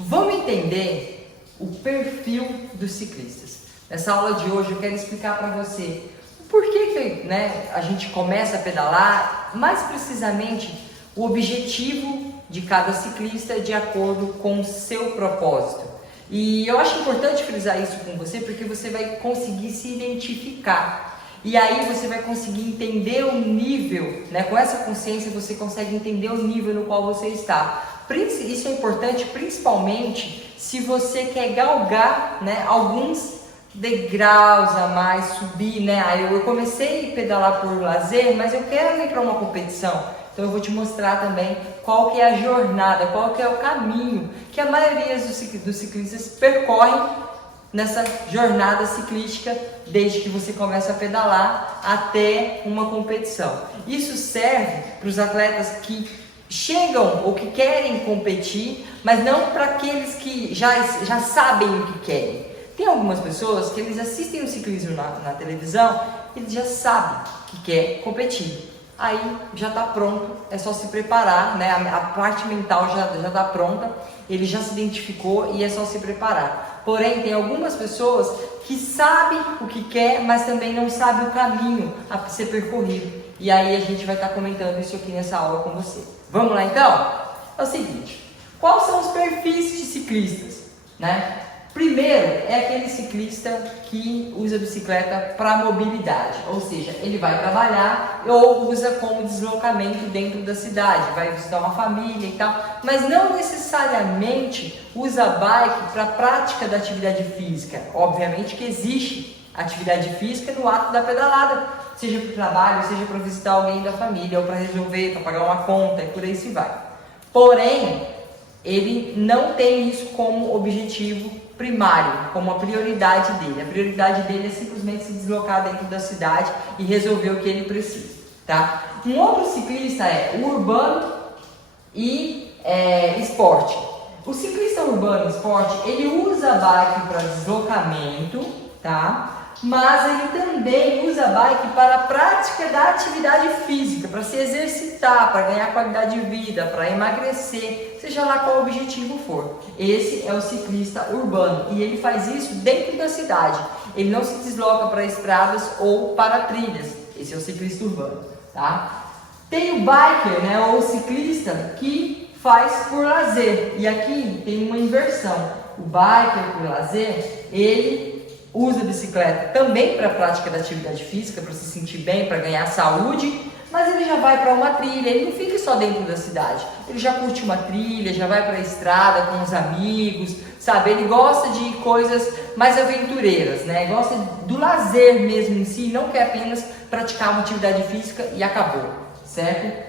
Vamos entender o perfil dos ciclistas. Nessa aula de hoje eu quero explicar para você por que a gente começa a pedalar, mais precisamente o objetivo de cada ciclista de acordo com o seu propósito. E eu acho importante frisar isso com você porque você vai conseguir se identificar. E aí você vai conseguir entender o nível, com essa consciência você consegue entender o nível no qual você está. Isso é importante principalmente se você quer galgar alguns degraus a mais, subir, Eu comecei a pedalar por lazer, mas eu quero ir para uma competição. Então eu vou te mostrar também qual que é a jornada, qual que é o caminho que a maioria dos ciclistas percorrem nessa jornada ciclística desde que você começa a pedalar até uma competição. Isso serve para os atletas que chegam ou que querem competir, mas não para aqueles que já sabem o que querem. Tem algumas pessoas que eles assistem o ciclismo na televisão e eles já sabem que quer competir. Aí já está pronto, é só se preparar, a parte mental já está pronta, ele já se identificou e é só se preparar. Porém, tem algumas pessoas que sabem o que quer, mas também não sabem o caminho a ser percorrido. E aí a gente vai estar comentando isso aqui nessa aula com você. Vamos lá então? É o seguinte, quais são os perfis de ciclistas? Primeiro é aquele ciclista que usa bicicleta para mobilidade, ou seja, ele vai trabalhar ou usa como deslocamento dentro da cidade, vai visitar uma família e tal, mas não necessariamente usa bike para prática da atividade física. Obviamente que existe atividade física no ato da pedalada, seja para o trabalho, seja para visitar alguém da família, ou para resolver, para pagar uma conta e por aí se vai. Porém, ele não tem isso como objetivo primário, como a prioridade dele. A prioridade dele é simplesmente se deslocar dentro da cidade e resolver o que ele precisa, tá? Um outro ciclista é o urbano e esporte. O ciclista urbano e esporte, ele usa a bike para deslocamento, tá? Mas ele também usa a bike para a prática da atividade física, para se exercitar, para ganhar qualidade de vida, para emagrecer, seja lá qual o objetivo for. Esse é o ciclista urbano e ele faz isso dentro da cidade. Ele não se desloca para estradas ou para trilhas. Esse é o ciclista urbano, tá? Tem o biker, ou o ciclista que faz por lazer. E aqui tem uma inversão. O biker por lazer, ele usa a bicicleta também para a prática da atividade física, para se sentir bem, para ganhar saúde, mas ele já vai para uma trilha, ele não fica só dentro da cidade, ele já curte uma trilha, já vai para a estrada com os amigos, sabe? Ele gosta de coisas mais aventureiras, gosta do lazer mesmo em si, não quer apenas praticar uma atividade física e acabou, certo?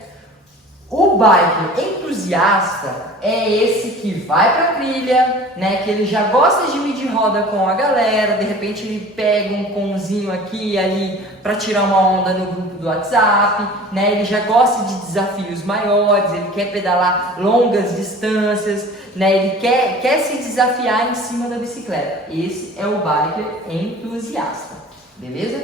O biker entusiasta é esse que vai para a trilha, que ele já gosta de ir de roda com a galera, de repente ele pega um conzinho aqui e ali para tirar uma onda no grupo do WhatsApp, ele já gosta de desafios maiores, ele quer pedalar longas distâncias, ele quer se desafiar em cima da bicicleta. Esse é o biker entusiasta, beleza?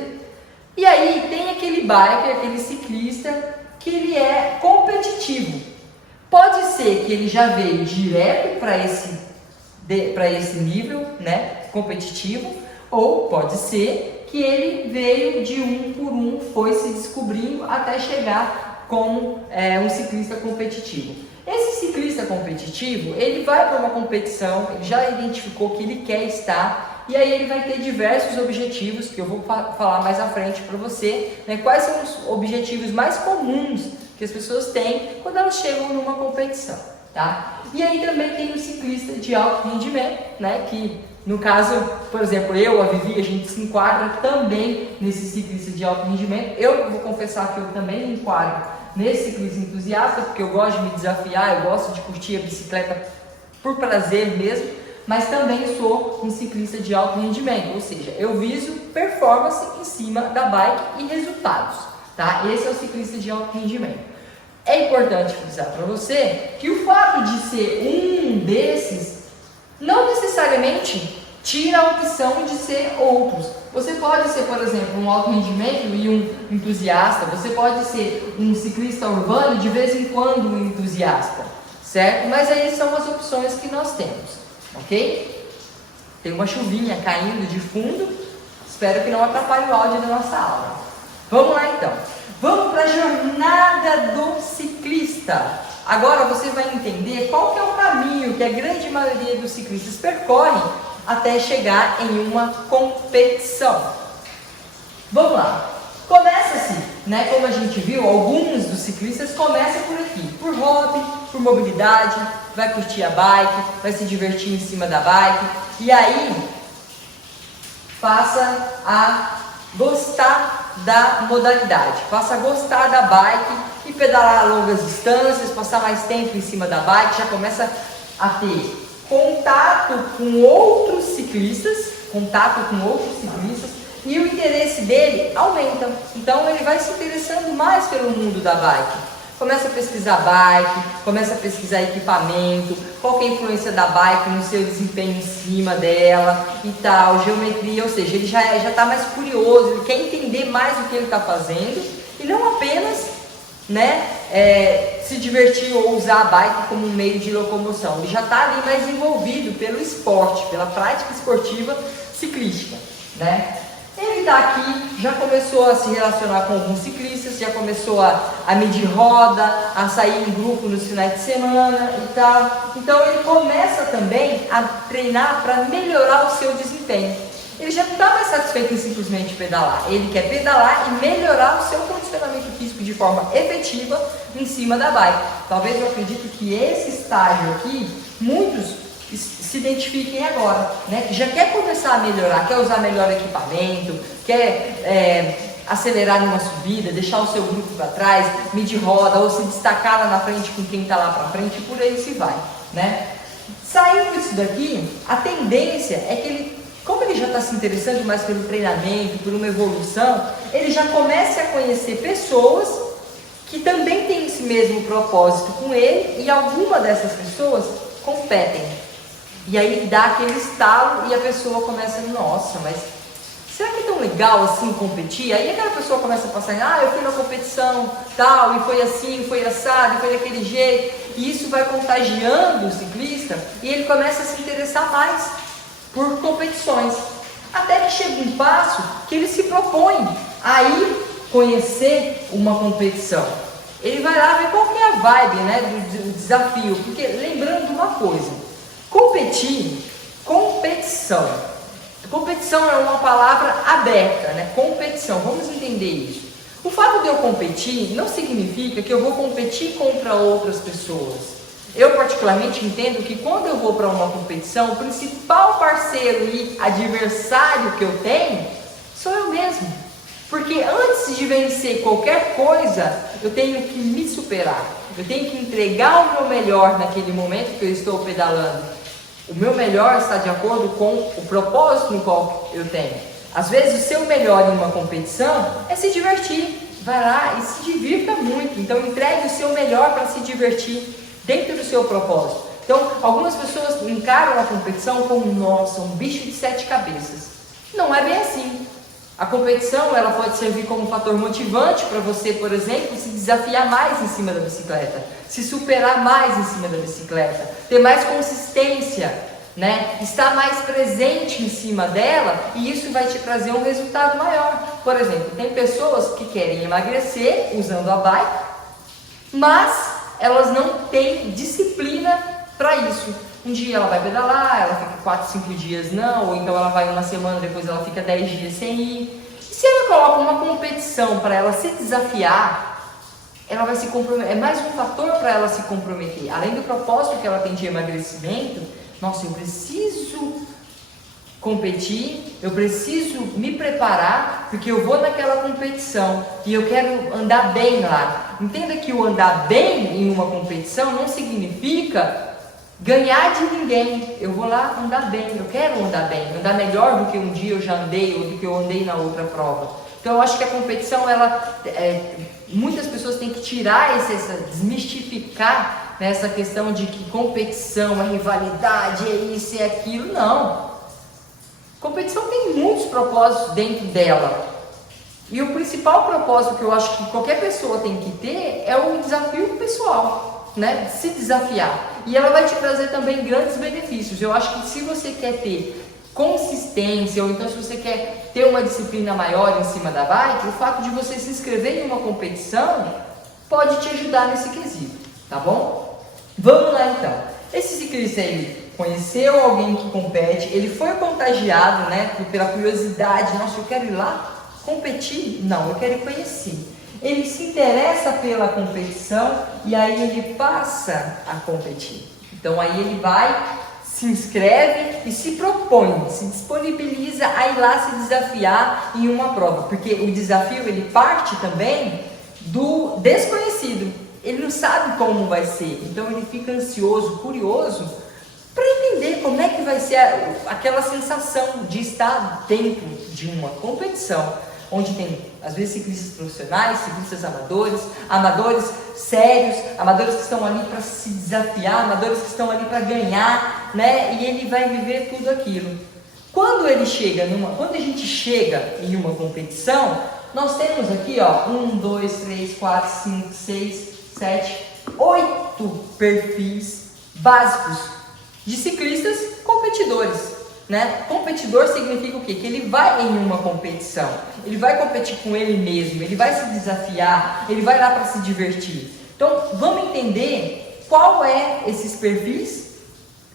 E aí tem aquele biker, aquele ciclista que ele é competitivo. Pode ser que ele já veio direto para esse nível, competitivo, ou pode ser que ele veio de um por um, foi se descobrindo até chegar como um ciclista competitivo. Esse ciclista competitivo, ele vai para uma competição, ele já identificou que ele quer estar, e aí ele vai ter diversos objetivos, que eu vou falar mais à frente para você, quais são os objetivos mais comuns que as pessoas têm quando elas chegam numa competição, tá? E aí também tem o ciclista de alto rendimento, que no caso, por exemplo, a Vivi, a gente se enquadra também nesse ciclista de alto rendimento. Eu vou confessar que eu também me enquadro nesse ciclista entusiasta, porque eu gosto de me desafiar, eu gosto de curtir a bicicleta por prazer mesmo, mas também sou um ciclista de alto rendimento, ou seja, eu viso performance em cima da bike e resultados, tá? Esse é o ciclista de alto rendimento. É importante frisar para você que o fato de ser um desses não necessariamente tira a opção de ser outros. Você pode ser, por exemplo, um alto rendimento e um entusiasta, você pode ser um ciclista urbano e de vez em quando um entusiasta, certo? Mas aí são as opções que nós temos, ok? Tem uma chuvinha caindo de fundo, espero que não atrapalhe o áudio da nossa aula. Vamos lá então, vamos para a jornada do ciclista. Agora você vai entender qual que é o caminho que a grande maioria dos ciclistas percorrem até chegar em uma competição. Vamos lá. Começa-se, né, como a gente viu, alguns dos ciclistas começam por aqui, por hobby, por mobilidade, vai curtir a bike, vai se divertir em cima da bike, e aí passa a gostar da modalidade, passa a gostar da bike e pedalar longas distâncias, passar mais tempo em cima da bike, já começa a ter contato com outros ciclistas, e o interesse dele aumenta. Então ele vai se interessando mais pelo mundo da bike. Começa a pesquisar bike, começa a pesquisar equipamento, qual que é a influência da bike no seu desempenho em cima dela e tal, geometria, ou seja, ele já está mais curioso, ele quer entender mais o que ele está fazendo e não apenas, né, se divertir ou usar a bike como um meio de locomoção. Ele já está ali mais envolvido pelo esporte, pela prática esportiva ciclística, né? Ele está aqui, já começou a se relacionar com alguns ciclistas, já começou a medir roda, a sair em grupo nos finais de semana e tal. Então ele começa também a treinar para melhorar o seu desempenho. Ele já não está mais satisfeito em simplesmente pedalar, ele quer pedalar e melhorar o seu condicionamento físico de forma efetiva em cima da bike. Talvez eu acredito que esse estágio aqui, muitos se identifiquem agora, né? Já quer começar a melhorar, quer usar melhor equipamento, quer acelerar numa subida, deixar o seu grupo para trás, medir roda ou se destacar lá na frente com quem está lá para frente, e por aí se vai, né? Saindo disso daqui, a tendência é que ele, como ele já está se interessando mais pelo treinamento, por uma evolução, ele já comece a conhecer pessoas que também têm esse mesmo propósito com ele e alguma dessas pessoas competem. E aí dá aquele estalo e a pessoa começa, nossa, mas será que é tão legal assim competir? Aí aquela pessoa começa a passar, eu fui na competição, tal, e foi assim, foi assado, e foi daquele jeito. E isso vai contagiando o ciclista e ele começa a se interessar mais por competições. Até que chega um passo que ele se propõe a ir conhecer uma competição. Ele vai lá ver qual que é a vibe, né, do desafio. Porque lembrando de uma coisa, competição é uma palavra aberta, né? Competição, vamos entender isso. O fato de eu competir não significa que eu vou competir contra outras pessoas. Eu particularmente entendo que quando eu vou para uma competição, o principal parceiro e adversário que eu tenho sou eu mesmo. Porque antes de vencer qualquer coisa, eu tenho que me superar. Eu tenho que entregar o meu melhor naquele momento que eu estou pedalando. O meu melhor está de acordo com o propósito no qual eu tenho. Às vezes o seu melhor em uma competição é se divertir. Vai lá e se divirta muito. Então entregue o seu melhor para se divertir dentro do seu propósito. Então algumas pessoas encaram a competição como, nossa, um bicho de 7 cabeças. Não é bem assim. A competição ela pode servir como um fator motivante para você, por exemplo, se desafiar mais em cima da bicicleta, se superar mais em cima da bicicleta, ter mais consistência, né? Estar mais presente em cima dela, e isso vai te trazer um resultado maior. Por exemplo, tem pessoas que querem emagrecer usando a bike, mas elas não têm disciplina para isso. Um dia ela vai pedalar, ela fica 4, 5 dias não, ou então ela vai uma semana, depois ela fica 10 dias sem ir. E se ela coloca uma competição para ela se desafiar, ela vai se comprometer, é mais um fator para ela se comprometer. Além do propósito que ela tem de emagrecimento, nossa, eu preciso competir, eu preciso me preparar, porque eu vou naquela competição e eu quero andar bem lá. Entenda que o andar bem em uma competição não significa ganhar de ninguém. Eu vou lá andar bem, eu quero andar bem, andar melhor do que um dia eu já andei ou do que eu andei na outra prova. Então eu acho que a competição, muitas pessoas têm que tirar desmistificar, né, essa questão de que competição é rivalidade, é isso, é aquilo. Não. Competição tem muitos propósitos dentro dela. E o principal propósito que eu acho que qualquer pessoa tem que ter é o desafio pessoal, né? Se desafiar. E ela vai te trazer também grandes benefícios. Eu acho que se você quer ter consistência, ou então se você quer ter uma disciplina maior em cima da bike, o fato de você se inscrever em uma competição pode te ajudar nesse quesito, tá bom? Vamos lá então. Esse ciclista aí conheceu alguém que compete, ele foi contagiado, né, pela curiosidade, nossa, eu quero ir lá competir? Não, eu quero ir conhecer. Ele se interessa pela competição e aí ele passa a competir. Então aí ele vai, se inscreve e se propõe, se disponibiliza a ir lá se desafiar em uma prova, porque o desafio ele parte também do desconhecido, ele não sabe como vai ser, então ele fica ansioso, curioso para entender como é que vai ser aquela sensação de estar dentro de uma competição, onde tem às vezes ciclistas profissionais, ciclistas amadores, amadores sérios, amadores que estão ali para se desafiar, amadores que estão ali para ganhar, né? E ele vai viver tudo aquilo. Quando a gente chega em uma competição, nós temos aqui, ó, 1, 2, 3, 4, 5, 6, 7, 8 perfis básicos de ciclistas competidores. Né? Competidor significa o quê? Que ele vai em uma competição, ele vai competir com ele mesmo, ele vai se desafiar, ele vai lá para se divertir. Então vamos entender qual é esses perfis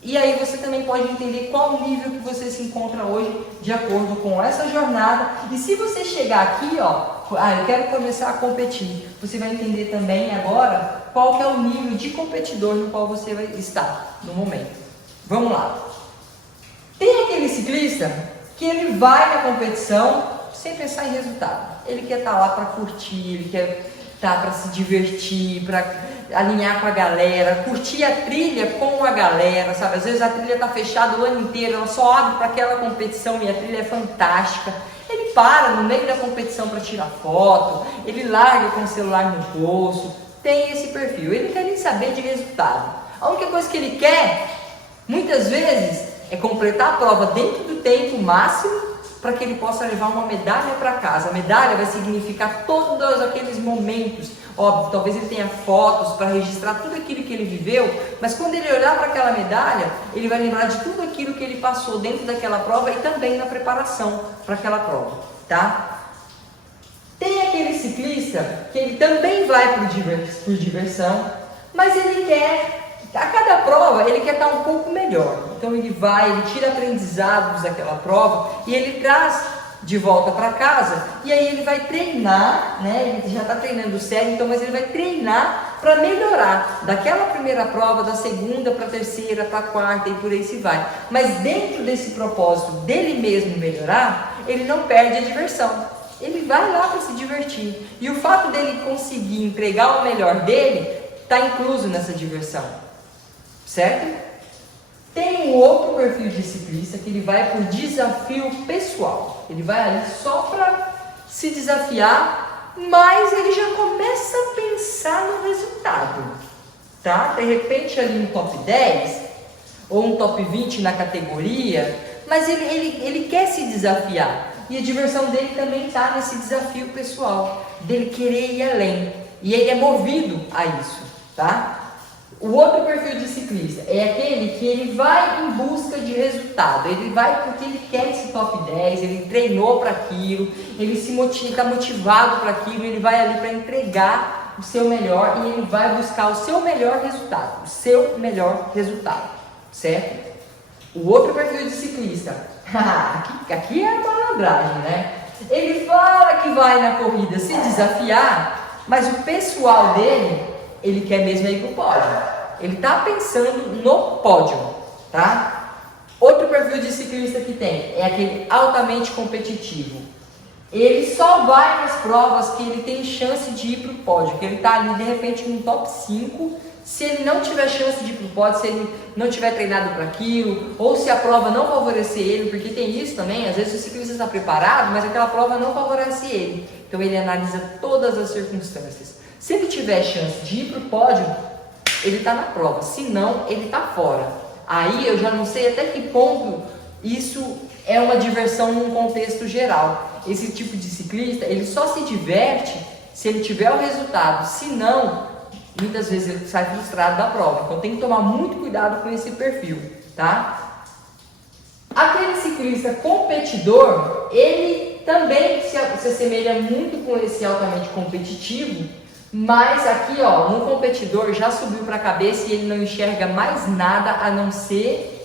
e aí você também pode entender qual o nível que você se encontra hoje de acordo com essa jornada. E se você chegar aqui, ó, eu quero começar a competir, você vai entender também agora qual que é o nível de competidor no qual você vai estar no momento. Vamos lá. Tem aquele ciclista que ele vai na competição sem pensar em resultado. Ele quer estar lá para curtir, ele quer estar para se divertir, para alinhar com a galera, curtir a trilha com a galera, sabe? Às vezes a trilha está fechada o ano inteiro, ela só abre para aquela competição e a trilha é fantástica. Ele para no meio da competição para tirar foto, ele larga com o celular no bolso, tem esse perfil. Ele não quer nem saber de resultado. A única coisa que ele quer, muitas vezes, é completar a prova dentro do tempo máximo para que ele possa levar uma medalha para casa. A medalha vai significar todos aqueles momentos. Óbvio, talvez ele tenha fotos para registrar tudo aquilo que ele viveu, mas quando ele olhar para aquela medalha, ele vai lembrar de tudo aquilo que ele passou dentro daquela prova e também na preparação para aquela prova, tá? Tem aquele ciclista que ele também vai por diversão, mas ele quer... A cada prova ele quer estar um pouco melhor, então ele vai, ele tira aprendizados daquela prova e ele traz de volta para casa e aí ele vai treinar, né? Ele já está treinando sério, então, mas ele vai treinar para melhorar daquela primeira prova, da segunda para a terceira, para a quarta e por aí se vai. Mas dentro desse propósito dele mesmo melhorar, ele não perde a diversão. Ele vai lá para se divertir e o fato dele conseguir entregar o melhor dele está incluso nessa diversão. Certo? Tem um outro perfil de ciclista que ele vai por desafio pessoal. Ele vai ali só para se desafiar, mas ele já começa a pensar no resultado. Tá? De repente ali um top 10 ou um top 20 na categoria, mas ele quer se desafiar. E a diversão dele também está nesse desafio pessoal, dele querer ir além. E ele é movido a isso. Tá? O outro perfil de ciclista é aquele que ele vai em busca de resultado, ele vai porque ele quer esse top 10, ele treinou para aquilo, ele está motivado para aquilo, ele vai ali para entregar o seu melhor e ele vai buscar o seu melhor resultado, certo? O outro perfil de ciclista, aqui é a malandragem, né? Ele fala que vai na corrida se desafiar, mas o pessoal dele, ele quer mesmo ir pro pódio. Ele está pensando no pódio, tá? Outro perfil de ciclista que tem é aquele altamente competitivo. Ele só vai nas provas que ele tem chance de ir pro pódio, que ele está ali de repente no top 5. Se ele não tiver chance de ir pro pódio, se ele não tiver treinado para aquilo, ou se a prova não favorecer ele, porque tem isso também, às vezes o ciclista está preparado, mas aquela prova não favorece ele. Então ele analisa todas as circunstâncias. Se ele tiver chance de ir para o pódio, ele está na prova, se não, ele está fora. Aí eu já não sei até que ponto isso é uma diversão num contexto geral. Esse tipo de ciclista, ele só se diverte se ele tiver o resultado, se não, muitas vezes ele sai frustrado da prova. Então tem que tomar muito cuidado com esse perfil, tá? Aquele ciclista competidor, ele também se assemelha muito com esse altamente competitivo, mas aqui, ó, no competidor já subiu para a cabeça e ele não enxerga mais nada a não ser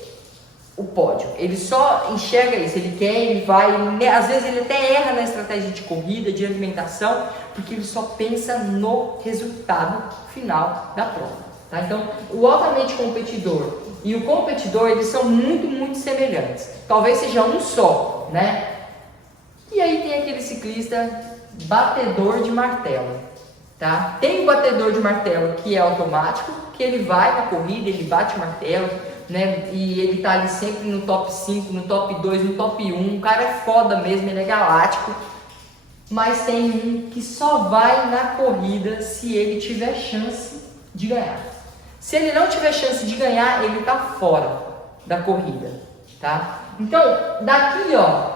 o pódio. Ele só enxerga isso, ele quer, ele vai, às vezes ele até erra na estratégia de corrida, de alimentação, porque ele só pensa no resultado final da prova, tá? Então, o altamente competidor e o competidor, eles são muito semelhantes. Talvez seja um só, né? E aí tem aquele ciclista batedor de martelo, tá? Tem o batedor de martelo que é automático, que ele vai na corrida, ele bate o martelo, né? E ele tá ali sempre no top 5, no top 2, no top 1. O cara é foda mesmo, ele é galáctico. Mas tem um que só vai na corrida se ele tiver chance de ganhar. Se ele não tiver chance de ganhar, ele tá fora da corrida, tá? Então, daqui, ó,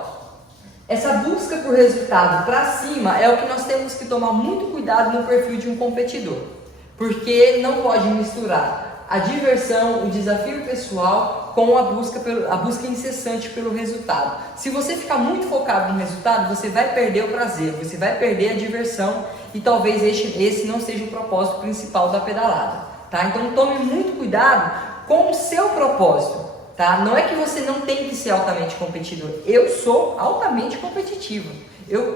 essa busca por resultado para cima é o que nós temos que tomar muito cuidado no perfil de um competidor, porque não pode misturar a diversão, o desafio pessoal com a busca incessante pelo resultado. Se você ficar muito focado no resultado, você vai perder o prazer, você vai perder a diversão e talvez esse não seja o propósito principal da pedalada, tá? Então tome muito cuidado com o seu propósito, tá? Não é que você não tem que ser altamente competidor. Eu sou altamente competitiva.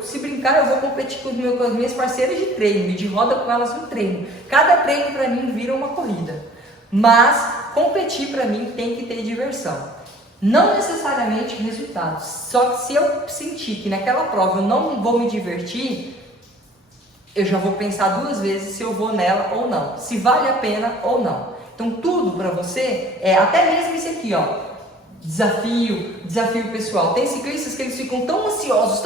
Se brincar, eu vou competir com as minhas parceiras de treino, e de roda com elas no treino. Cada treino para mim vira uma corrida. Mas competir para mim tem que ter diversão. Não necessariamente resultados. Só que se eu sentir que naquela prova eu não vou me divertir, eu já vou pensar 2 vezes se eu vou nela ou não. Se vale a pena ou não. Então tudo para você até mesmo isso aqui, ó. Desafio pessoal. Tem ciclistas que eles ficam tão ansiosos,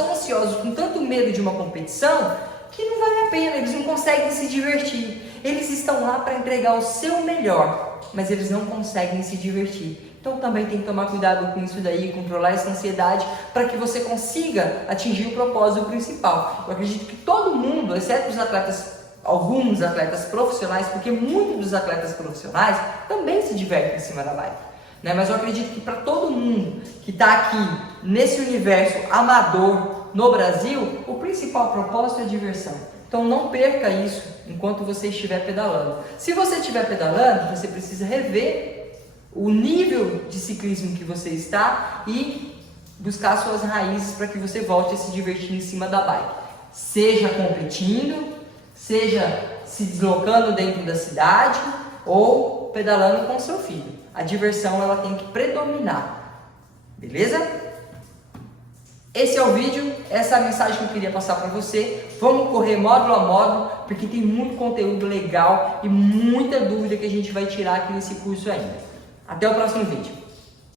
com tanto medo de uma competição, que não vale a pena, eles não conseguem se divertir. Eles estão lá para entregar o seu melhor, mas eles não conseguem se divertir. Então também tem que tomar cuidado com isso daí, controlar essa ansiedade, para que você consiga atingir o propósito principal. Eu acredito que todo mundo, exceto os atletas, alguns atletas profissionais, porque muitos dos atletas profissionais também se divertem em cima da bike, né? Mas eu acredito que para todo mundo que está aqui nesse universo amador no Brasil, o principal propósito é a diversão. Então não perca isso enquanto você estiver pedalando. Se você estiver pedalando, você precisa rever o nível de ciclismo que você está e buscar suas raízes para que você volte a se divertir em cima da bike. Seja competindo, seja se deslocando dentro da cidade ou pedalando com seu filho. A diversão ela tem que predominar, beleza? Esse é o vídeo, essa é a mensagem que eu queria passar para você. Vamos correr módulo a módulo, porque tem muito conteúdo legal e muita dúvida que a gente vai tirar aqui nesse curso ainda. Até o próximo vídeo.